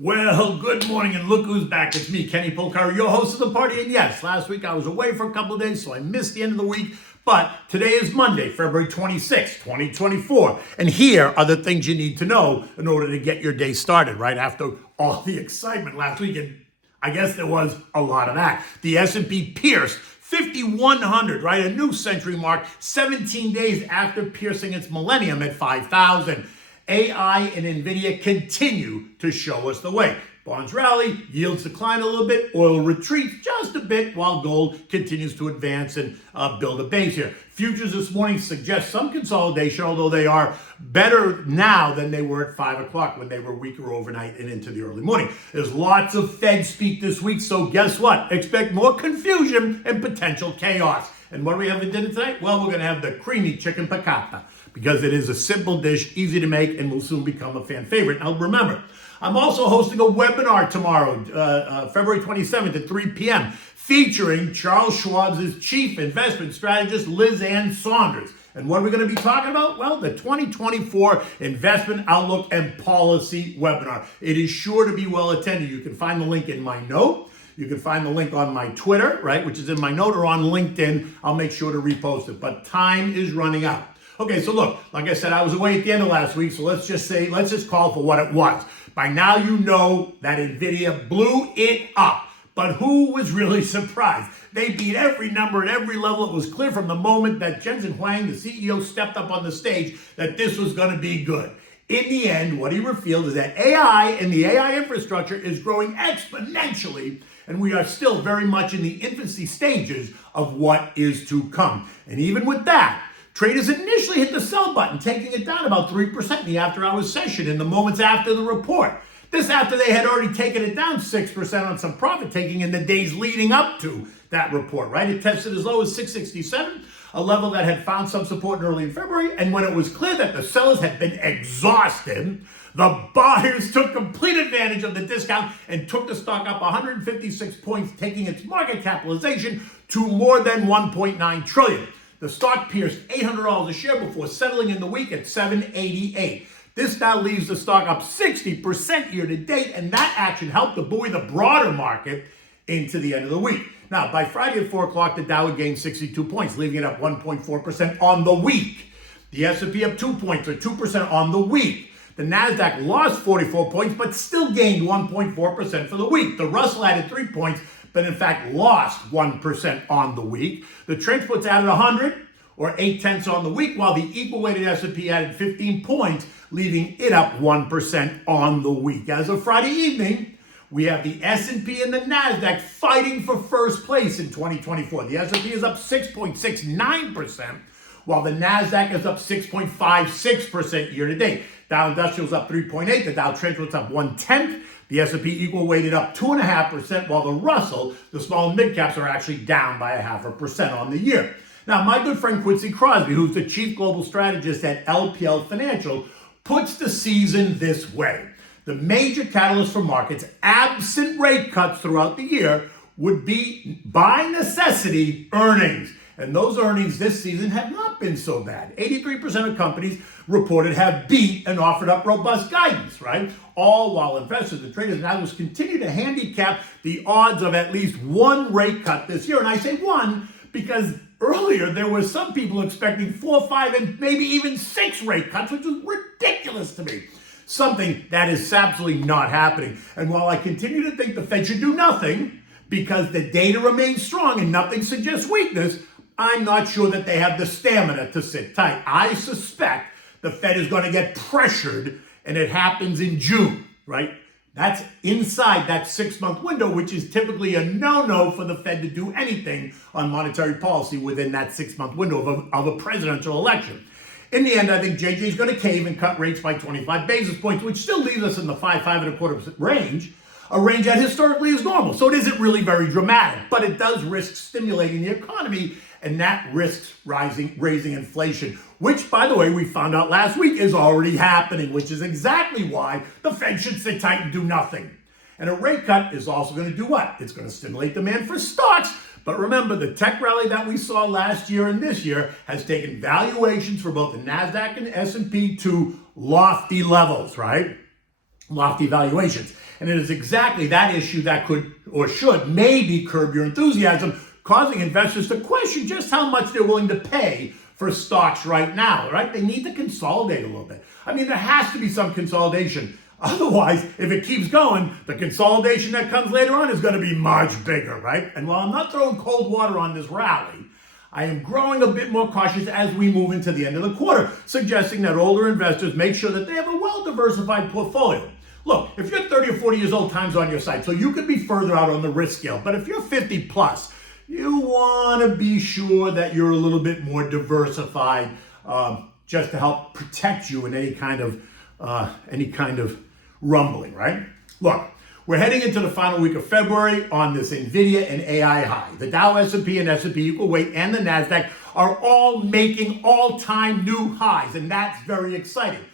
Well, good morning, and look who's back. It's me, Kenny Polcari, your host of the party. And yes, last week I was away for a couple of days, so I missed the end of the week. But today is Monday, February 26, 2024. And here are the things you need to know in order to get your day started, right? After all the excitement last week, and I guess there was a lot of that. The S&P pierced 5,100, right? A new century mark, 17 days after piercing its millennium at 5,000. AI and Nvidia continue to show us the way. Bonds rally, yields decline a little bit, oil retreats just a bit while gold continues to advance and build a base here. Futures this morning suggest some consolidation, although they are better now than they were at 5 o'clock when they were weaker overnight and into the early morning. There's lots of Fed speak this week, so guess what? Expect more confusion and potential chaos. And what do we have for dinner tonight? Well, we're going to have the creamy chicken piccata because it is a simple dish, easy to make, and will soon become a fan favorite. Now, remember, I'm also hosting a webinar tomorrow, February 27th at 3 p.m., featuring Charles Schwab's chief investment strategist, Liz Ann Saunders. And what are we going to be talking about? Well, the 2024 Investment Outlook and Policy webinar. It is sure to be well attended. You can find the link in my note. You can find the link on my Twitter, right, which is in my note, or on LinkedIn. I'll make sure to repost it. But time is running out. Okay, so look, like I said, I was away at the end of last week, so let's just call for what it was. By now you know that Nvidia blew it up. But who was really surprised? They beat every number at every level. It was clear from the moment that Jensen Huang, the CEO, stepped up on the stage that this was going to be good. In the end, what he revealed is that AI and the AI infrastructure is growing exponentially, and we are still very much in the infancy stages of what is to come. And even with that, traders initially hit the sell button, taking it down about 3% in the after-hours session in the moments after the report. This after they had already taken it down 6% on some profit taking in the days leading up to that report, right? It tested as low as 667, a level that had found some support early in February. And when it was clear that the sellers had been exhausted, the buyers took complete advantage of the discount and took the stock up 156 points, taking its market capitalization to more than 1.9 trillion. The stock pierced $800 a share before settling in the week at $788. This now leaves the stock up 60% year to date, and that action helped to buoy the broader market into the end of the week. Now, by Friday at 4 o'clock, the Dow had gained 62 points, leaving it up 1.4% on the week. The S&P up 2 points, or 2% on the week. The NASDAQ lost 44 points, but still gained 1.4% for the week. The Russell added 3 points, but in fact lost 1% on the week. The Transports added 100, or 0.8 on the week, while the equal-weighted S&P added 15 points, leaving it up 1% on the week. As of Friday evening, we have the S&P and the NASDAQ fighting for first place in 2024. The S&P is up 6.69%, while the NASDAQ is up 6.56% year to date. Dow Industrial's up 3.8%, the Dow Transport's up 0.1%, the S&P equal weighted up 2.5%, while the Russell, the small and mid caps, are actually down by 0.5% on the year. Now, my good friend Quincy Crosby, who's the chief global strategist at LPL Financial, puts the season this way. The major catalyst for markets, absent rate cuts throughout the year, would be, by necessity, earnings. And those earnings this season have not been so bad. 83% of companies reported have beat and offered up robust guidance, right? All while investors and traders and analysts continue to handicap the odds of at least one rate cut this year. And I say one because earlier there were some people expecting 4, 5, and maybe even 6 rate cuts, which was ridiculous to me. Something that is absolutely not happening. And while I continue to think the Fed should do nothing because the data remains strong and nothing suggests weakness, I'm not sure that they have the stamina to sit tight. I suspect the Fed is going to get pressured, and it happens in June, right? That's inside that 6-month window, which is typically a no-no for the Fed to do anything on monetary policy within that 6-month window of a presidential election. In the end, I think JJ is going to cave and cut rates by 25 basis points, which still leaves us in the 5.25% range, a range that historically is normal. So it isn't really very dramatic, but it does risk stimulating the economy, and that risks raising inflation, which, by the way, we found out last week is already happening, which is exactly why the Fed should sit tight and do nothing. And a rate cut is also going to do what? It's going to stimulate demand for stocks. But remember, the tech rally that we saw last year and this year has taken valuations for both the NASDAQ and S&P to lofty levels, right? Lofty valuations. And it is exactly that issue that could or should maybe curb your enthusiasm, causing investors to question just how much they're willing to pay for stocks right now, right? They need to consolidate a little bit. I mean, there has to be some consolidation. Otherwise, if it keeps going, the consolidation that comes later on is going to be much bigger, right? And while I'm not throwing cold water on this rally, I am growing a bit more cautious as we move into the end of the quarter, suggesting that older investors make sure that they have a well-diversified portfolio. Look, if you're 30 or 40 years old, time's on your side, so you could be further out on the risk scale. But if you're 50 plus, you want to be sure that you're a little bit more diversified, just to help protect you in any kind of rumbling, right? Look, we're heading into the final week of February on this Nvidia and AI high. The Dow, S&P, and S&P equal weight and the NASDAQ are all making all-time new highs, and that's very exciting.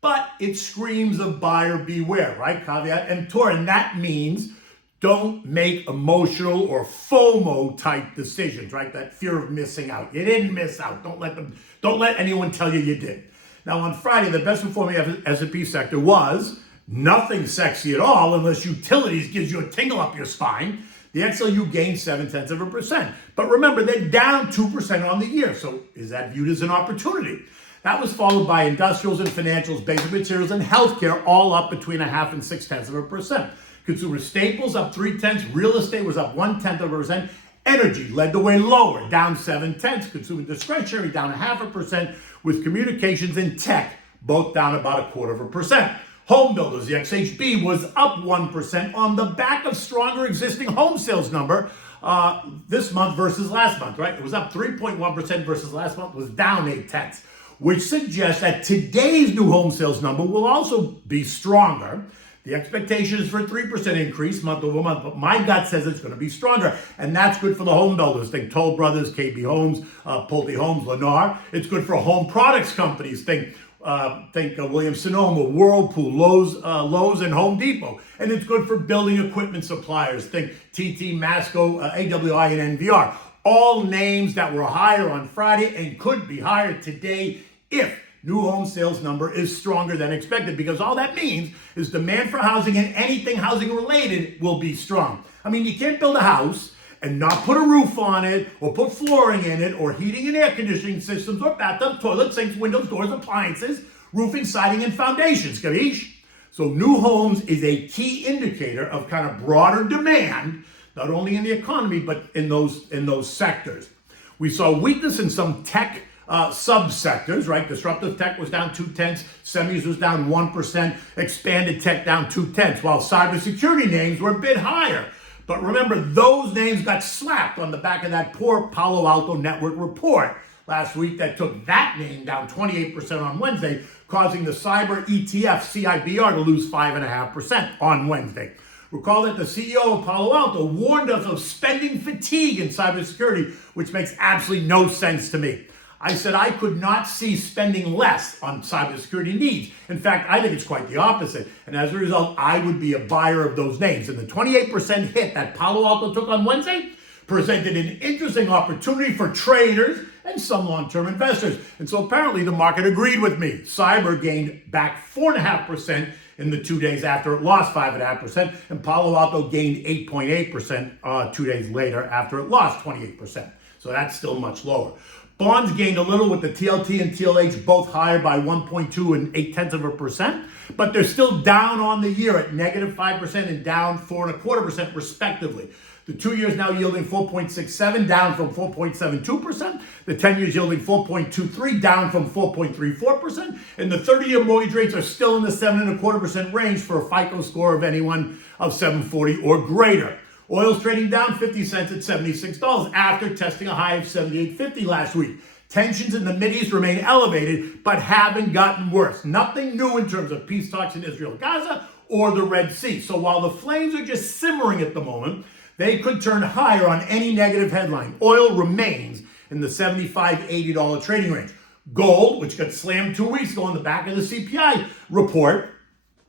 But it screams of buyer beware, right? Caveat emptor, and that means don't make emotional or FOMO type decisions, right? That fear of missing out. You didn't miss out. Don't let anyone tell you did. Now on Friday, the best performing S&P sector was nothing sexy at all unless utilities gives you a tingle up your spine. The XLU gained 0.7%. But remember, they're down 2% on the year. So is that viewed as an opportunity? That was followed by industrials and financials, basic materials, and healthcare, all up between 0.5 and 0.6%. Consumer staples up 0.3, real estate was up 0.1%, energy led the way lower, down 0.7, consumer discretionary down 0.5%, with communications and tech both down about 0.25%. Home builders, the XHB, was up 1% on the back of stronger existing home sales number this month versus last month, right? It was up 3.1% versus last month, was down 0.8, which suggests that today's new home sales number will also be stronger. The expectation is for a 3% increase month over month, but my gut says it's going to be stronger, and that's good for the home builders. Think Toll Brothers, KB Homes, Pulte Homes, Lennar. It's good for home products companies. Think Williams-Sonoma, Whirlpool, Lowe's, and Home Depot. And it's good for building equipment suppliers. Think TT, Masco, AWI, and NVR. All names that were higher on Friday and could be higher today if new home sales number is stronger than expected, because all that means is demand for housing and anything housing related will be strong. I mean, you can't build a house and not put a roof on it, or put flooring in it, or heating and air conditioning systems, or bathtub, toilets, sinks, windows, doors, appliances, roofing, siding, and foundations. Capiche? So new homes is a key indicator of kind of broader demand, not only in the economy, but in those sectors. We saw weakness in some tech subsectors, right? Disruptive tech was down 0.2, semis was down 1%, expanded tech down 0.2, while cybersecurity names were a bit higher. But remember, those names got slapped on the back of that poor Palo Alto Network report last week that took that name down 28% on Wednesday, causing the cyber ETF CIBR to lose 5.5% on Wednesday. Recall that the CEO of Palo Alto warned us of spending fatigue in cybersecurity, which makes absolutely no sense to me. I said I could not see spending less on cybersecurity needs. In fact, I think it's quite the opposite. And as a result, I would be a buyer of those names. And the 28% hit that Palo Alto took on Wednesday presented an interesting opportunity for traders and some long-term investors. And so apparently the market agreed with me. Cyber gained back 4.5% in the 2 days after it lost 5.5%. And Palo Alto gained 8.8% 2 days later after it lost 28%. So that's still much lower. Bonds gained a little with the TLT and TLH both higher by 1.2 and 0.8%, but they're still down on the year at negative 5% and down 4.25% respectively. The 2 years now yielding 4.67, down from 4.72%. The 10 years yielding 4.23, down from 4.34%. And the 30-year mortgage rates are still in the 7.25% range for a FICO score of anyone of 740 or greater. Oil's trading down 50 cents at $76 after testing a high of $78.50 last week. Tensions in the Mideast remain elevated, but haven't gotten worse. Nothing new in terms of peace talks in Israel, Gaza, or the Red Sea. So while the flames are just simmering at the moment, they could turn higher on any negative headline. Oil remains in the $75, $80 trading range. Gold, which got slammed 2 weeks ago on the back of the CPI report,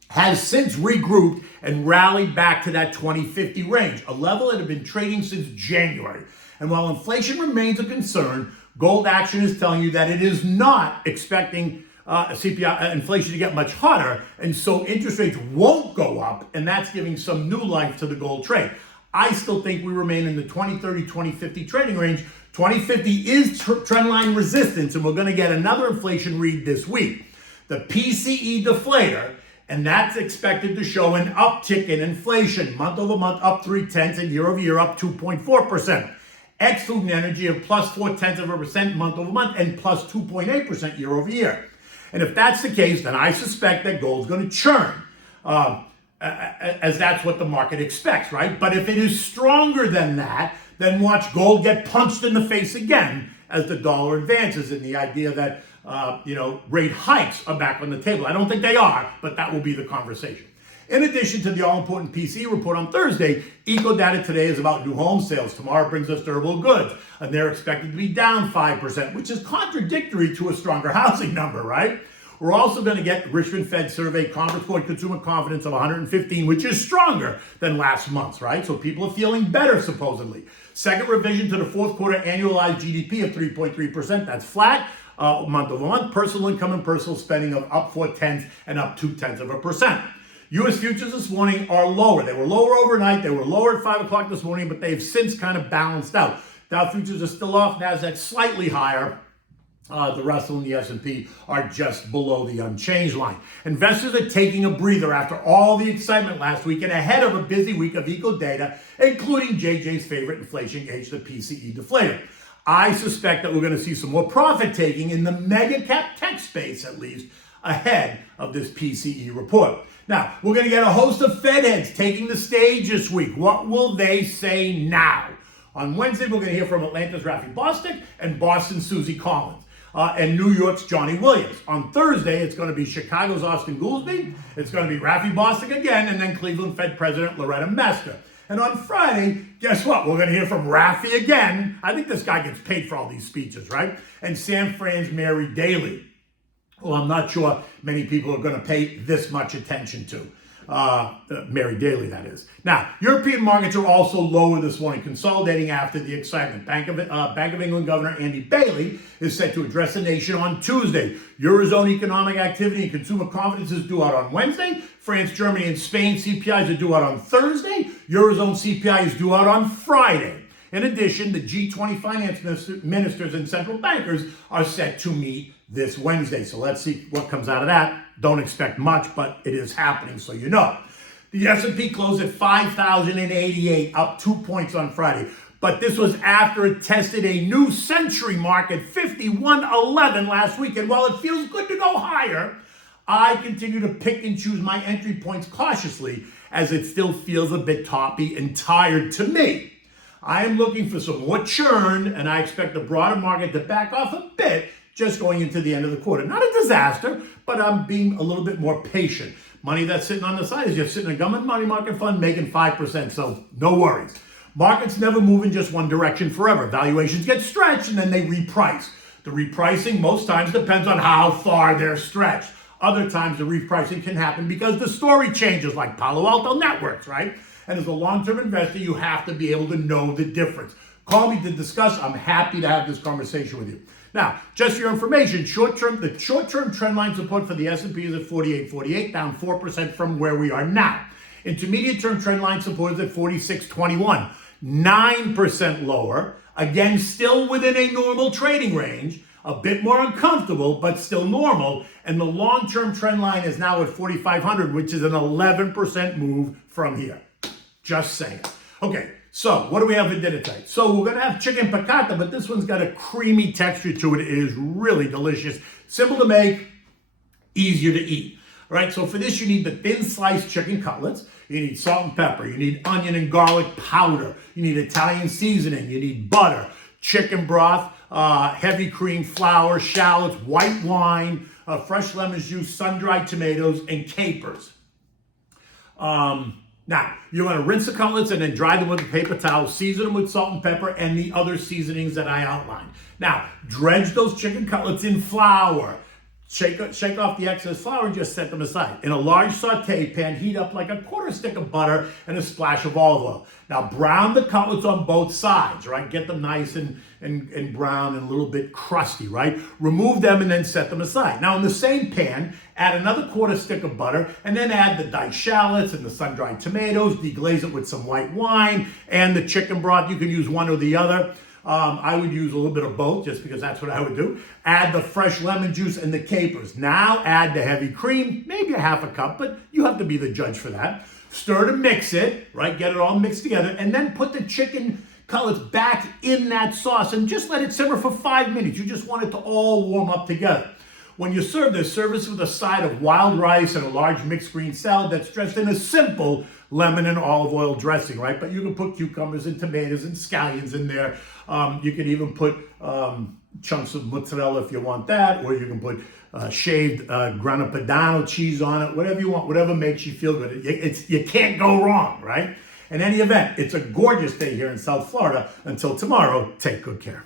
has since regrouped and rallied back to that 2050 range, a level that had been trading since January. And while inflation remains a concern, gold action is telling you that it is not expecting CPI inflation to get much hotter, and so interest rates won't go up, and that's giving some new life to the gold trade. I still think we remain in the 2030, 2050 trading range. 2050 is trendline resistance, and we're going to get another inflation read this week. The PCE deflator, and that's expected to show an uptick in inflation, month over month up 0.3, and year over year up 2.4%. Ex-food and energy of plus 0.4% month over month and plus 2.8% year over year. And if that's the case, then I suspect that gold's going to churn, as that's what the market expects, right? But if it is stronger than that, then watch gold get punched in the face again as the dollar advances, in the idea that rate hikes are back on the table. I don't think they are, but that will be the conversation. In addition to the all-important PCE report on Thursday, eco data today is about new home sales. Tomorrow brings us durable goods, and they're expected to be down 5%, which is contradictory to a stronger housing number, right? We're also going to get Richmond Fed survey conference board consumer confidence of 115, which is stronger than last month's, right? So people are feeling better, supposedly. Second revision to the fourth quarter annualized GDP of 3.3%. That's flat month over month. Personal income and personal spending of up 0.4 and up 0.2%. U.S. futures this morning are lower. They were lower overnight. They were lower at 5 o'clock this morning, but they've since kind of balanced out. Dow futures are still off. Nasdaq slightly higher. The Russell and the S&P are just below the unchanged line. Investors are taking a breather after all the excitement last week and ahead of a busy week of eco data, including JJ's favorite inflation gauge, the PCE deflator. I suspect that we're going to see some more profit taking in the mega cap tech space, at least, ahead of this PCE report. Now, we're going to get a host of Fed heads taking the stage this week. What will they say now? On Wednesday, we're going to hear from Atlanta's Rafi Bostic and Boston's Susie Collins. And New York's Johnny Williams. On Thursday, it's going to be Chicago's Austin Goolsbee. It's going to be Rafi Bostic again, and then Cleveland Fed President Loretta Mester. And on Friday, guess what? We're going to hear from Rafi again. I think this guy gets paid for all these speeches, right? And San Fran's Mary Daly, who I'm not sure many people are going to pay this much attention to. Mary Daly, that is. Now, European markets are also lower this morning, consolidating after the excitement. Bank of England Governor Andy Bailey is set to address the nation on Tuesday. Eurozone economic activity and consumer confidence is due out on Wednesday. France, Germany, and Spain CPIs are due out on Thursday. Eurozone CPI is due out on Friday. In addition, the G20 finance ministers and central bankers are set to meet this Wednesday. So let's see what comes out of that. Don't expect much, but it is happening, so you know. The S&P closed at 5,088, up 2 points on Friday. But this was after it tested a new century mark at 5111 last week. And while it feels good to go higher, I continue to pick and choose my entry points cautiously, as it still feels a bit toppy and tired to me. I am looking for some more churn, and I expect the broader market to back off a bit just going into the end of the quarter. Not a disaster, but I'm being a little bit more patient. Money that's sitting on the side is just sitting in a government money market fund making 5%, so no worries. Markets never move in just one direction forever. Valuations get stretched and then they reprice. The repricing most times depends on how far they're stretched. Other times the repricing can happen because the story changes, like Palo Alto Networks, right? And as a long-term investor, you have to be able to know the difference. Call me to discuss. I'm happy to have this conversation with you. Now, just for your information, the short-term trend line support for the S&P is at 48.48, down 4% from where we are now. Intermediate-term trend line support is at 46.21, 9% lower. Again, still within a normal trading range, a bit more uncomfortable, but still normal. And the long-term trend line is now at 4,500, which is an 11% move from here. Just saying. Okay. So, what do we have for dinner tonight? So, we're going to have chicken piccata, but this one's got a creamy texture to it. It is really delicious. Simple to make, easier to eat. All right, so for this, you need the thin sliced chicken cutlets. You need salt and pepper. You need onion and garlic powder. You need Italian seasoning. You need butter, chicken broth, heavy cream, flour, shallots, white wine, fresh lemon juice, sun-dried tomatoes, and capers. Now, you want to rinse the cutlets and then dry them with a paper towel, season them with salt and pepper and the other seasonings that I outlined. Now, dredge those chicken cutlets in flour. Shake off the excess flour and just set them aside. In a large saute pan, heat up like a quarter stick of butter and a splash of olive oil. Now brown the cutlets on both sides, right? Get them nice and brown and a little bit crusty, right? Remove them and then set them aside. Now in the same pan, add another quarter stick of butter and then add the diced shallots and the sun-dried tomatoes, deglaze it with some white wine and the chicken broth. You can use one or the other. I would use a little bit of both just because that's what I would do. Add the fresh lemon juice and the capers. Now add the heavy cream, maybe a half a cup, but you have to be the judge for that. Stir to mix it, right? Get it all mixed together and then put the chicken cutlets back in that sauce and just let it simmer for 5 minutes. You just want it to all warm up together. When you serve this, serve this with a side of wild rice and a large mixed green salad that's dressed in a simple lemon and olive oil dressing, right? But you can put cucumbers and tomatoes and scallions in there. You can even put chunks of mozzarella if you want that, or you can put shaved grana padano cheese on it, whatever you want, whatever makes you feel good. You can't go wrong, right? In any event, it's a gorgeous day here in South Florida. Until tomorrow, take good care.